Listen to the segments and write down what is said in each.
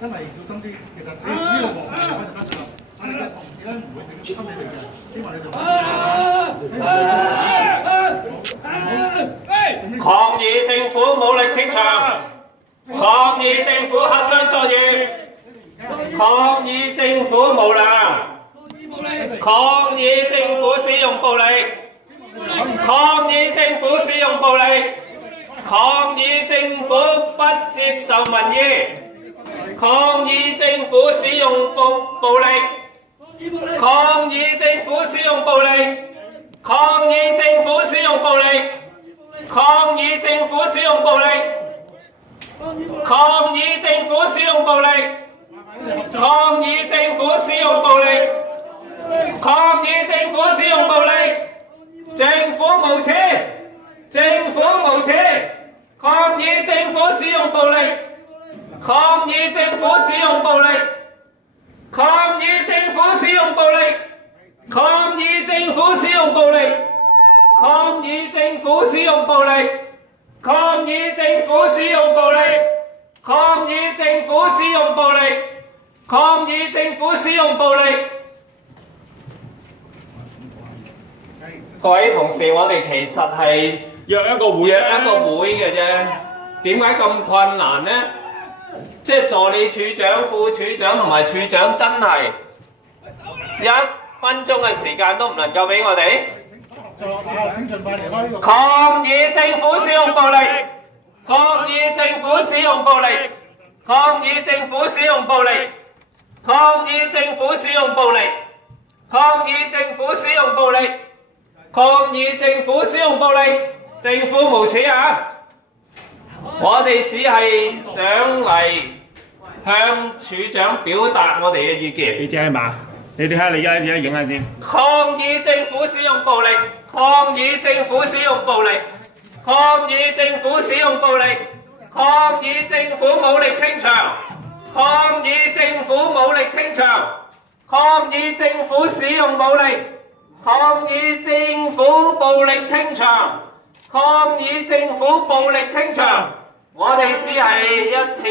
真係小心啲。其實你只要和平就得㗎啦。我哋嘅同事咧唔會整心你哋嘅，希望你哋抗議政府武力清場，抗議政府黑箱作業，抗議政府無良，抗議政府使用暴力，抗議政府使用暴力，抗議政府不接受民意，抗議政府使用暴力，抗議政府使用暴力，抗議政府使用暴力，抗議政府使用暴力，抗議政府使用暴力，抗議政府使用暴力，抗議政府使用暴力，政府無恥，政府無恥，抗議政府使用暴力，抗議政府使用暴力，抗議政府使用暴力，抗議政府使用暴力，抗議政府使用暴力，抗議政府使用暴力，抗議政府使用暴力，抗議政府使用暴力。各位同事，我哋其實係約一個會嘅啫，點解咁困難呢？即係助理處長、副處長同埋處長真係1分鐘嘅時間都唔能夠俾我哋。抗議政府使用暴力，抗議政府使用暴力，抗議政府使用暴力，抗議政府使用暴力，抗議政府使用暴力，抗議政府使用暴力，政府無恥啊！我哋只係想嚟向處長表達我哋嘅意見。你隻嘛？你睇下你而家影下先。抗議政府使用暴力，抗議政府使用暴力，抗議政府使用暴力，抗議政府武力清場，抗議政府武力清場，抗議政府使用武力，抗議政府暴力清場，抗議政府暴力清場。我哋只係一次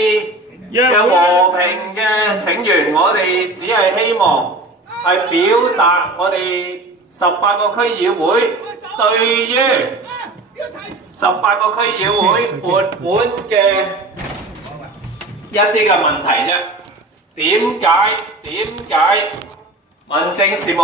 嘅和平嘅請願，我哋只係希望係表達我哋18個區議會對於18個區議會撥款嘅一啲嘅問題啫。點解民政事務